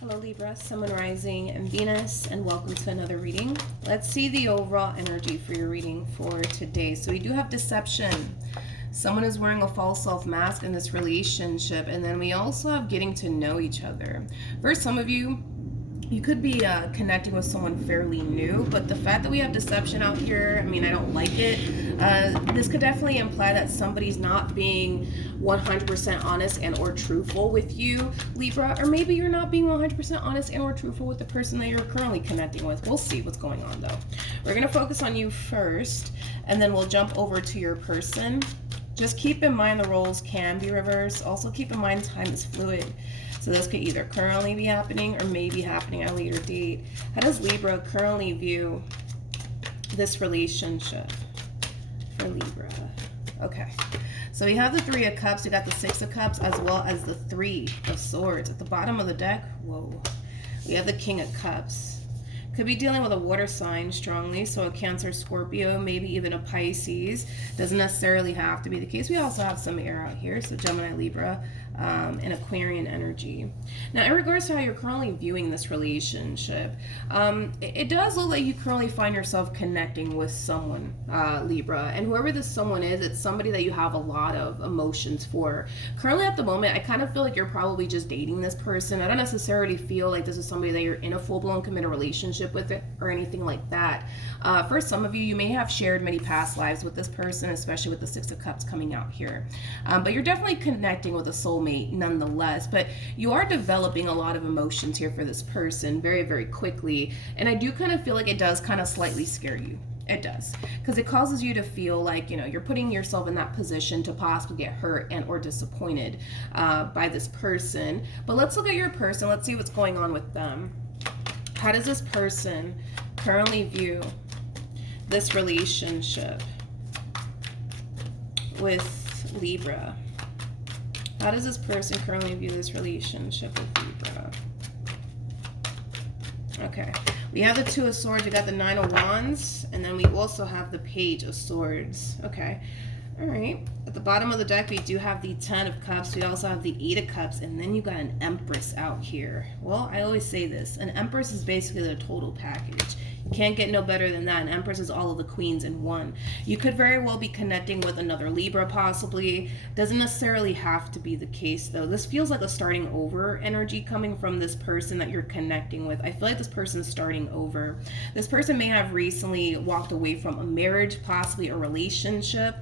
Hello Libra, Sun, Moon, Rising, and Venus, and welcome to another reading. Let's see the overall energy for your reading for today. So we do have deception. Someone is wearing a false self mask in this relationship, and then we also have getting to know each other. For some of you, you could be connecting with someone fairly new, but the fact that we have deception out here, I mean, I don't like it. This could definitely imply that somebody's not being 100% honest and or truthful with you, Libra, or maybe you're not being 100% honest and or truthful with the person that you're currently connecting with. We'll see what's going on, though. We're going to focus on you first, and then we'll jump over to your person. Just keep in mind the roles can be reversed. Also keep in mind time is fluid. So this could either currently be happening or maybe happening at a later date. How does Libra currently view this relationship for Libra? Okay. So we have the Three of Cups. We got the Six of Cups as well as the Three of Swords. At the bottom of the deck, whoa, we have the King of Cups. Could be dealing with a water sign strongly, so a Cancer, Scorpio, maybe even a Pisces. Doesn't necessarily have to be the case. We also have some air out here, so Gemini, Libra, and Aquarian energy. Now, in regards to how you're currently viewing this relationship, it does look like you currently find yourself connecting with someone, Libra, and whoever this someone is, it's somebody that you have a lot of emotions for. Currently, at the moment, I kind of feel like you're probably just dating this person. I don't necessarily feel like this is somebody that you're in a full-blown committed relationship with it or anything like that. For some of you, you may have shared many past lives with this person, especially with the Six of Cups coming out here. But you're definitely connecting with a soulmate nonetheless. But you are developing a lot of emotions here for this person very, very quickly. And I do kind of feel like it does kind of slightly scare you. It does, because it causes you to feel like, you know, you're putting yourself in that position to possibly get hurt and or disappointed by this person. But let's look at your person. Let's see what's going on with them. How does this person currently view this relationship with Libra? How does this person currently view this relationship with Libra? Okay, we have the Two of Swords, we got the Nine of Wands, and then we also have the Page of Swords. Okay, all right. At the bottom of the deck, we do have the Ten of Cups. We also have the Eight of Cups, and then you got an Empress out here. Well, I always say this. An Empress is basically the total package. You can't get no better than that. An Empress is all of the queens in one. You could very well be connecting with another Libra, possibly. Doesn't necessarily have to be the case, though. This feels like a starting over energy coming from this person that you're connecting with. I feel like this person's starting over. This person may have recently walked away from a marriage, possibly a relationship.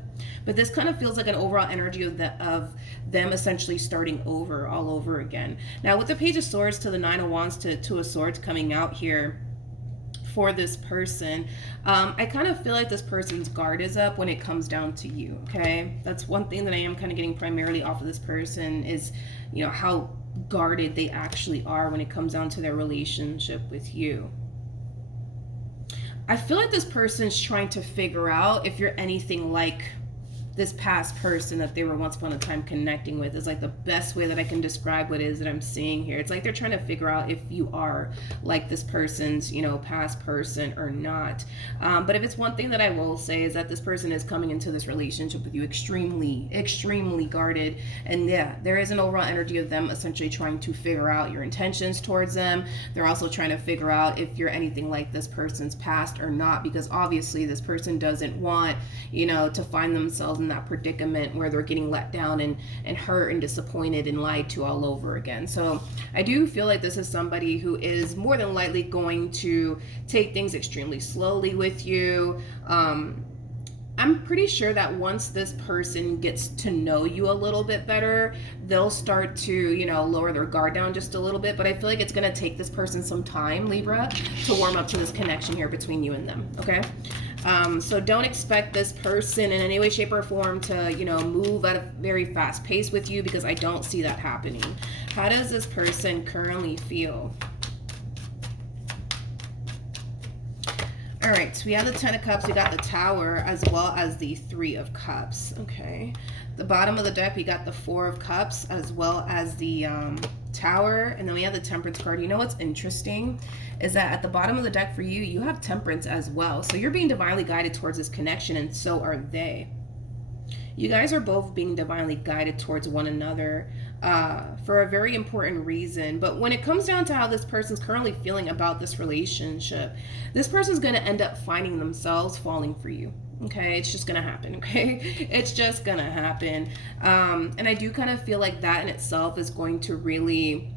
But this kind of feels like an overall energy of them essentially starting over all over again. Now, with the Page of Swords to the Nine of Wands to Two of Swords coming out here for this person, I kind of feel like this person's guard is up when it comes down to you, okay? That's one thing that I am kind of getting primarily off of this person is, you know, how guarded they actually are when it comes down to their relationship with you. I feel like this person's trying to figure out if you're anything like this past person that they were once upon a time connecting with. Is like the best way that I can describe what it is that I'm seeing here. It's like they're trying to figure out if you are like this person's, you know, past person or not. But if it's one thing that I will say is that this person is coming into this relationship with you extremely, extremely guarded. And yeah, there is an overall energy of them essentially trying to figure out your intentions towards them. They're also trying to figure out if you're anything like this person's past or not, because obviously this person doesn't want, you know, to find themselves in that predicament where they're getting let down and hurt and disappointed and lied to all over again. So I do feel like this is somebody who is more than likely going to take things extremely slowly with you. I'm pretty sure that once this person gets to know you a little bit better, they'll start to, you know, lower their guard down just a little bit. But I feel like it's going to take this person some time, Libra, to warm up to this connection here between you and them, okay? So don't expect this person in any way, shape, or form to, you know, move at a very fast pace with you, because I don't see that happening. How does this person currently feel? All right, so we have the Ten of Cups, we got the Tower, as well as the Three of Cups, okay? The bottom of the deck, we got the Four of Cups, as well as the Tower, and then we have the Temperance card. You know what's interesting is that at the bottom of the deck for you, you have Temperance as well. So you're being divinely guided towards this connection, and so are they. You guys are both being divinely guided towards one another. for a very important reason. But when it comes down to how this person's currently feeling about this relationship, this person's going to end up finding themselves falling for you. Okay, it's just gonna happen. Okay, it's just gonna happen. And I do kind of feel like that in itself is going to really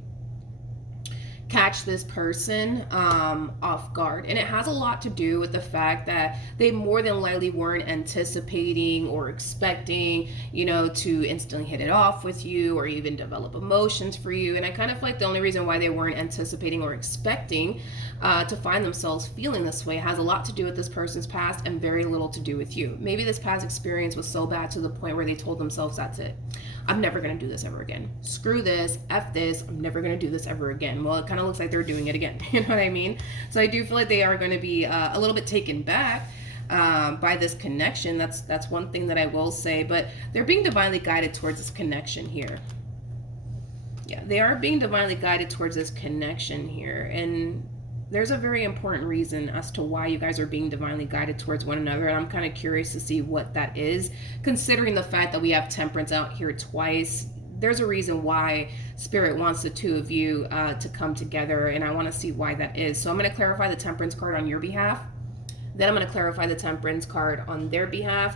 catch this person off guard. And it has a lot to do with the fact that they more than likely weren't anticipating or expecting, to instantly hit it off with you or even develop emotions for you. And I kind of feel like the only reason why they weren't anticipating or expecting to find themselves feeling this way has a lot to do with this person's past and very little to do with you. Maybe this past experience was so bad to the point where they told themselves, that's it. I'm never going to do this ever again. Screw this, F this, I'm never going to do this ever again. Well, it kind of looks like they're doing it again. You know what I mean? So I do feel like they are going to be a little bit taken back by this connection. That's one thing that I will say, but they're being divinely guided towards this connection here. Yeah, they are being divinely guided towards this connection here. And there's a very important reason as to why you guys are being divinely guided towards one another. And I'm kind of curious to see what that is, considering the fact that we have Temperance out here twice. There's a reason why Spirit wants the two of you to come together, and I want to see why that is. So I'm going to clarify the Temperance card on your behalf. Then I'm going to clarify the Temperance card on their behalf,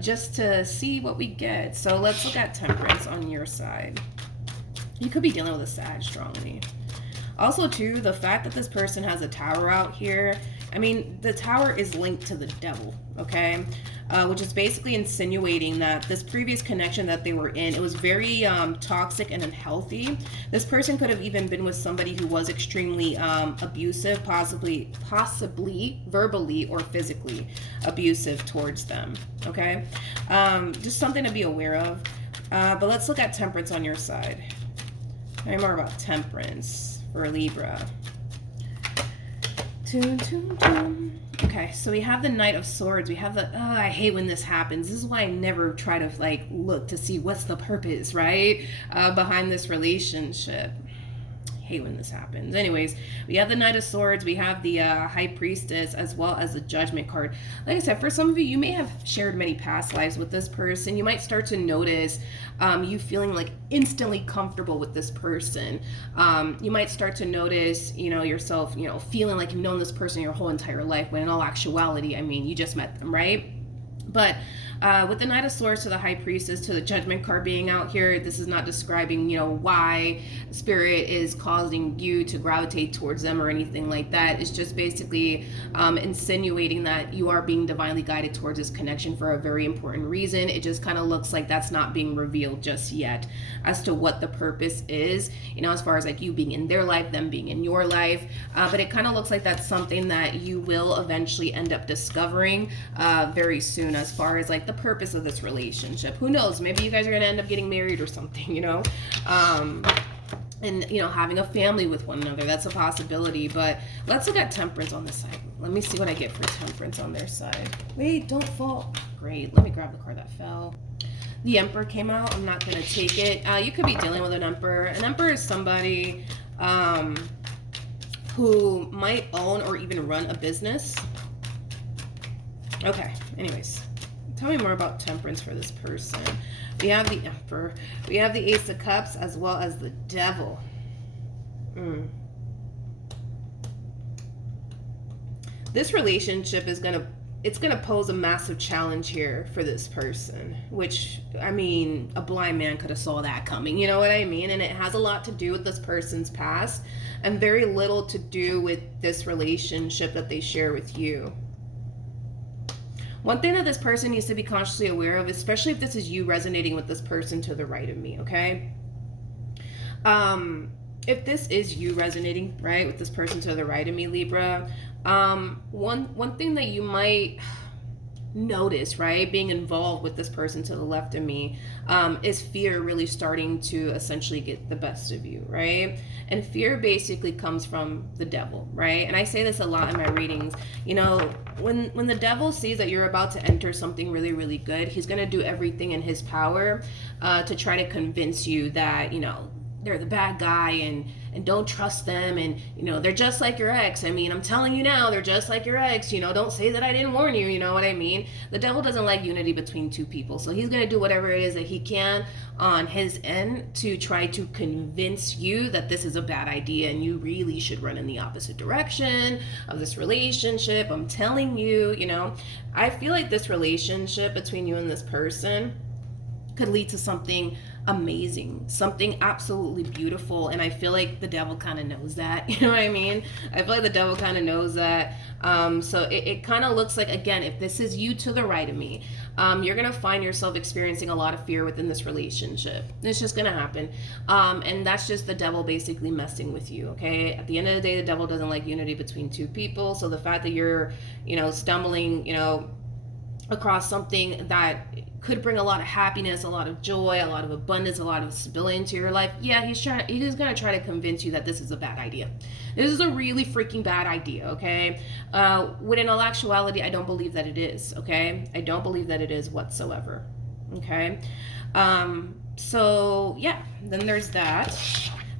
just to see what we get. So let's look at Temperance on your side. You could be dealing with a Sag strongly. Also, too, the fact that this person has a Tower out here, I mean, the Tower is linked to the Devil, okay? Which is basically insinuating that this previous connection that they were in, it was very toxic and unhealthy. This person could have even been with somebody who was extremely abusive, possibly verbally or physically abusive towards them, okay? Just something to be aware of. But let's look at Temperance on your side. Tell me more about Temperance for Libra. Okay, so we have the Knight of Swords. We have the, I hate when this happens. This is why I never try to look to see what's the purpose, right? Behind this relationship. Hate when this happens. Anyways, we have the Knight of Swords, we have the High Priestess, as well as the Judgment card. Like I said, for some of you, you may have shared many past lives with this person. You might start to notice you feeling instantly comfortable with this person. You might start to notice, yourself, feeling like you've known this person your whole entire life, when in all actuality, I mean, you just met them, right? But with the Knight of Swords to the High Priestess to the Judgment card being out here, this is not describing, why Spirit is causing you to gravitate towards them or anything like that. It's just basically insinuating that you are being divinely guided towards this connection for a very important reason. It just kind of looks like that's not being revealed just yet as to what the purpose is, as far as you being in their life, them being in your life. But it kind of looks like that's something that you will eventually end up discovering very soon, as far as the purpose of this relationship. Who knows? Maybe you guys are going to end up getting married or something, and having a family with one another. That's a possibility. But let's look at Temperance on this side. Let me see what I get for Temperance on their side. Wait, don't fall. Great. Let me grab the card that fell. The Emperor came out. I'm not going to take it. You could be dealing with an Emperor. An Emperor is somebody who might own or even run a business. Okay, anyways, tell me more about Temperance for this person. We have the Emperor, we have the Ace of Cups, as well as the Devil. This relationship is gonna pose a massive challenge here for this person, which, I mean, a blind man could have saw that coming, you know what I mean? And it has a lot to do with this person's past and very little to do with this relationship that they share with you. One thing that this person needs to be consciously aware of, especially if this is you resonating with this person to the right of me, okay? If this is you resonating, right, with this person to the right of me, Libra, one thing that you might notice, right, being involved with this person to the left of me, is fear really starting to essentially get the best of you, right? And fear basically comes from the devil, right? And I say this a lot in my readings. When the devil sees that you're about to enter something really, really good, he's going to do everything in his power to try to convince you that, they're the bad guy, and don't trust them, and they're just like your ex. I mean, I'm telling you now, they're just like your ex. Don't say that I didn't warn you. You know what I mean? The devil doesn't like unity between two people, so he's going to do whatever it is that he can on his end to try to convince you that this is a bad idea and you really should run in the opposite direction of this relationship. I'm telling you. I feel like this relationship between you and this person could lead to something amazing, something absolutely beautiful, and I feel like the devil kind of knows that. You know what I mean? I feel like the devil kind of knows that. So it kind of looks like, again, if this is you to the right of me, you're gonna find yourself experiencing a lot of fear within this relationship. It's just gonna happen, and that's just the devil basically messing with you. Okay, at the end of the day, the devil doesn't like unity between two people. So the fact that you're stumbling across something that could bring a lot of happiness, a lot of joy, a lot of abundance, a lot of stability into your life, yeah, he's going to try to convince you that this is a bad idea. This is a really freaking bad idea, okay? When in all actuality, I don't believe that it is, okay? I don't believe that it is whatsoever, okay? So, yeah, then there's that.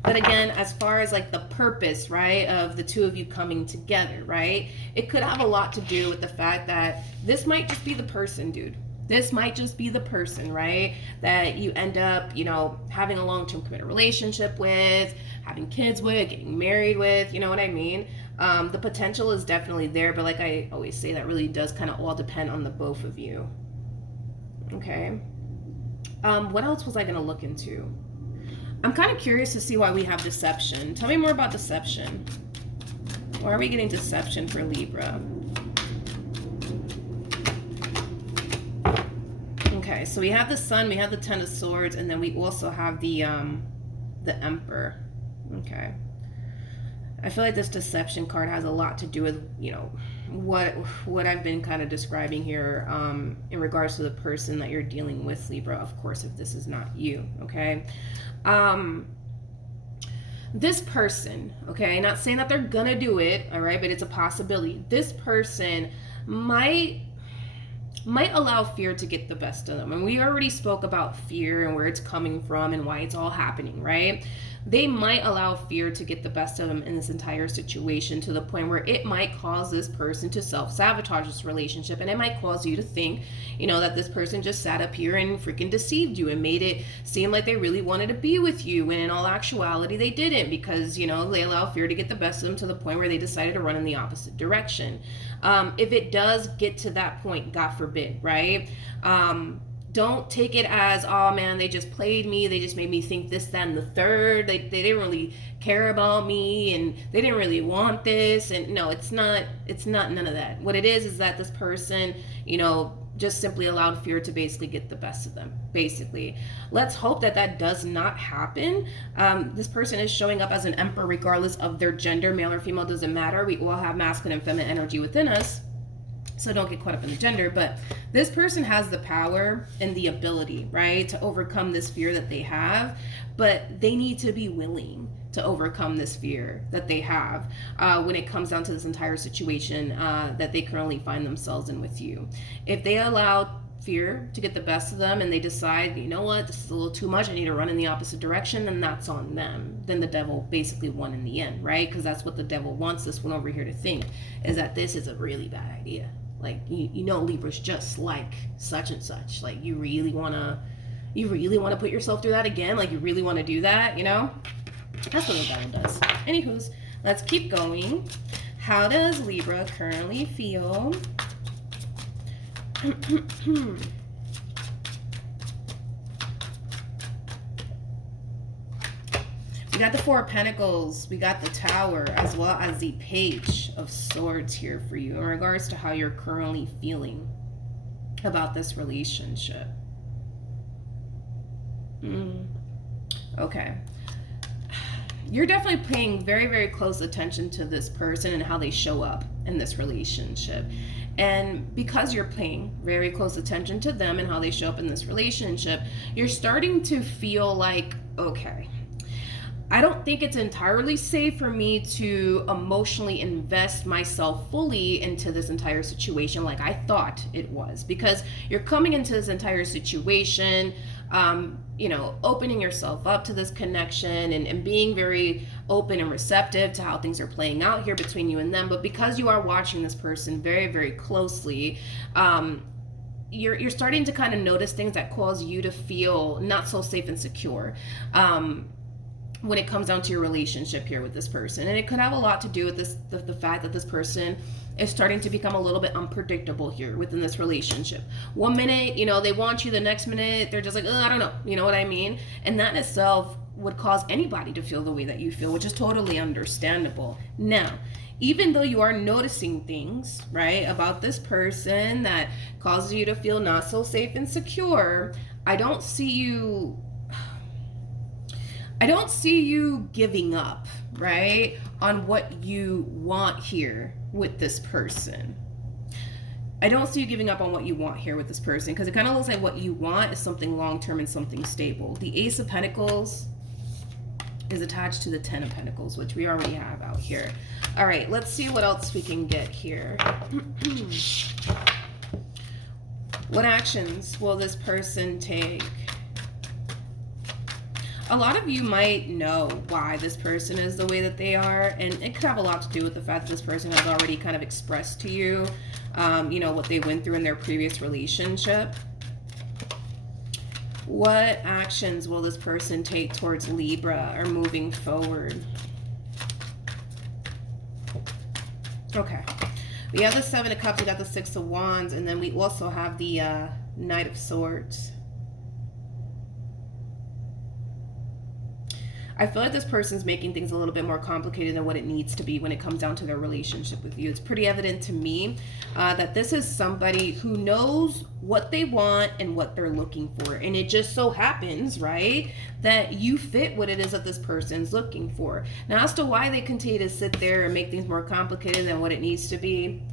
But again, as far as like the purpose, right, of the two of you coming together, right, it could have a lot to do with the fact that this might just be the person, dude. This might just be the person, right, that you end up, having a long-term committed relationship with, having kids with, getting married with, you know what I mean? The potential is definitely there, but like I always say, that really does kind of all depend on the both of you. Okay. What else was I going to look into? I'm kind of curious to see why we have deception. Tell me more about deception. Why are we getting deception for Libra? Okay, so we have the Sun, we have the Ten of Swords, and then we also have the Emperor. Okay. I feel like this deception card has a lot to do with, what I've been kind of describing here in regards to the person that you're dealing with, Libra, of course, if this is not you, okay? This person, okay, not saying that they're gonna do it, all right, but it's a possibility. This person might allow fear to get the best of them. And we already spoke about fear and where it's coming from and why it's all happening, right? They might allow fear to get the best of them in this entire situation to the point where it might cause this person to self-sabotage this relationship, and it might cause you to think, that this person just sat up here and freaking deceived you and made it seem like they really wanted to be with you, when in all actuality they didn't, because, they allow fear to get the best of them to the point where they decided to run in the opposite direction. If it does get to that point, God forbid, right? Don't take it as, oh man, they just played me, they just made me think this, that, and the third, they didn't really care about me, and they didn't really want this. And no, it's not none of that. What it is that this person, just simply allowed fear to basically get the best of them, basically. Let's hope that does not happen. This person is showing up as an Emperor regardless of their gender, male or female, doesn't matter. We all have masculine and feminine energy within us. So don't get caught up in the gender, but this person has the power and the ability, right, to overcome this fear that they have, but they need to be willing to overcome this fear that they have when it comes down to this entire situation that they currently find themselves in with you. If they allow fear to get the best of them and they decide, you know what, this is a little too much, I need to run in the opposite direction, then that's on them. Then the devil basically won in the end, right? Because that's what the devil wants this one over here to think, is that this is a really bad idea. Like, Libra's just like such and such. Like, you really want to put yourself through that again? Like, you really want to do that, That's what the devil does. Anywho's, let's keep going. How does Libra currently feel? We got the Four of Pentacles, we got the Tower, as well as the Page of Swords here for you in regards to how you're currently feeling about this relationship. Okay. You're definitely paying very, very close attention to this person and how they show up in this relationship. And because you're paying very close attention to them and how they show up in this relationship, you're starting to feel like, okay, I don't think it's entirely safe for me to emotionally invest myself fully into this entire situation like I thought it was, because you're coming into this entire situation, opening yourself up to this connection and being very open and receptive to how things are playing out here between you and them. But because you are watching this person very, very closely, you're starting to kind of notice things that cause you to feel not so safe and secure. When it comes down to your relationship here with this person. And it could have a lot to do with the fact that this person is starting to become a little bit unpredictable here within this relationship. One minute, they want you, the next minute, they're just like, I don't know. You know what I mean? And that in itself would cause anybody to feel the way that you feel, which is totally understandable. Now, even though you are noticing things, right, about this person that causes you to feel not so safe and secure, I don't see you giving up, right, on what you want here with this person. I don't see you giving up on what you want here with this person, because it kind of looks like what you want is something long-term and something stable. The Ace of Pentacles is attached to the Ten of Pentacles, which we already have out here. All right, let's see what else we can get here. What actions will this person take? A lot of you might know why this person is the way that they are, and it could have a lot to do with the fact that this person has already kind of expressed to you, what they went through in their previous relationship. What actions will this person take towards Libra or moving forward? Okay. We have the Seven of Cups, we got the Six of Wands, and then we also have the Knight of Swords. I feel like this person's making things a little bit more complicated than what it needs to be when it comes down to their relationship with you. It's pretty evident to me that this is somebody who knows what they want and what they're looking for. And it just so happens, right, that you fit what it is that this person's looking for. Now, as to why they continue to sit there and make things more complicated than what it needs to be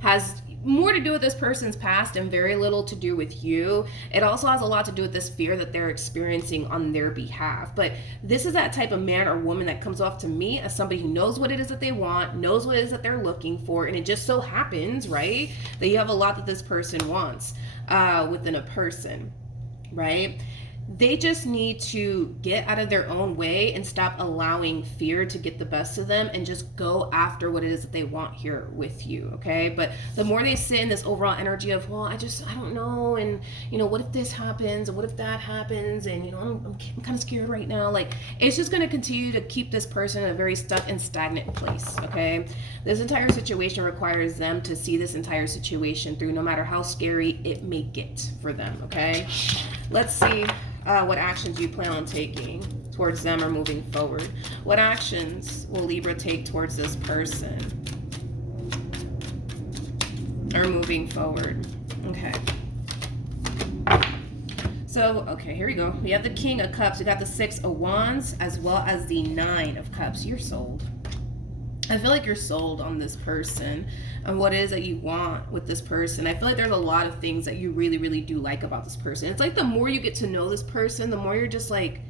has more to do with this person's past and very little to do with you. It also has a lot to do with this fear that they're experiencing on their behalf. But this is that type of man or woman that comes off to me as somebody who knows what it is that they want, knows what it is that they're looking for, and it just so happens, right, that you have a lot that this person wants within a person, right? They just need to get out of their own way and stop allowing fear to get the best of them and just go after what it is that they want here with you, okay? But the more they sit in this overall energy of, well, I don't know, and, what if this happens, and what if that happens, and, I'm kind of scared right now, like, it's just going to continue to keep this person in a very stuck and stagnant place, okay? This entire situation requires them to see this entire situation through, no matter how scary it may get for them, okay? Let's see what actions you plan on taking towards them or moving forward. What actions will Libra take towards this person or moving forward? Okay. So, okay, here we go. We have the King of Cups. We got the Six of Wands as well as the Nine of Cups. You're sold. I feel like you're sold on this person and what it is that you want with this person. I feel like there's a lot of things that you really, really do like about this person. It's like the more you get to know this person, the more you're just like,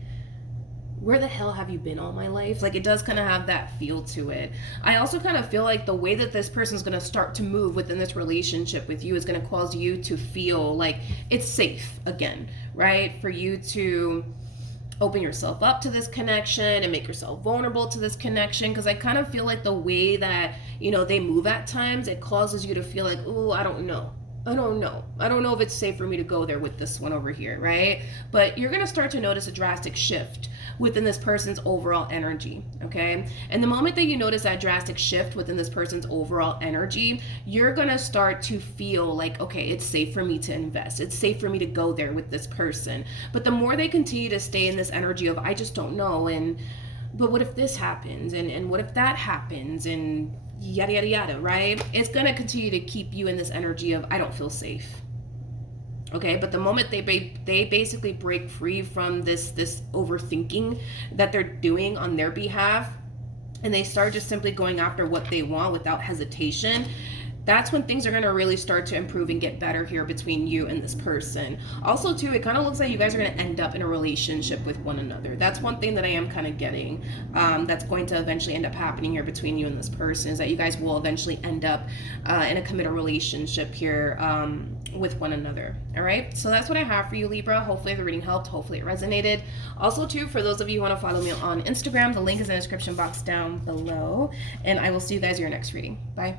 where the hell have you been all my life? Like, it does kind of have that feel to it. I also kind of feel like the way that this person's going to start to move within this relationship with you is going to cause you to feel like it's safe again, right? For you to open yourself up to this connection and make yourself vulnerable to this connection, because I kind of feel like the way that they move at times, it causes you to feel like, oh, I don't know if it's safe for me to go there with this one over here, right? But you're going to start to notice a drastic shift within this person's overall energy, okay? And the moment that you notice that drastic shift within this person's overall energy, you're going to start to feel like, okay, it's safe for me to invest. It's safe for me to go there with this person. But the more they continue to stay in this energy of, I just don't know, but what if this happens? And what if that happens? And yada, yada, yada, right? It's going to continue to keep you in this energy of, I don't feel safe. Okay, but the moment they basically break free from this overthinking that they're doing on their behalf, and they start just simply going after what they want without hesitation, that's when things are going to really start to improve and get better here between you and this person. Also, too, it kind of looks like you guys are going to end up in a relationship with one another. That's one thing that I am kind of getting, that's going to eventually end up happening here between you and this person, is that you guys will eventually end up in a committed relationship here with one another. All right, so that's what I have for you, Libra. Hopefully the reading helped. Hopefully it resonated. Also, too, for those of you who want to follow me on Instagram, the link is in the description box down below, and I will see you guys in your next reading. Bye.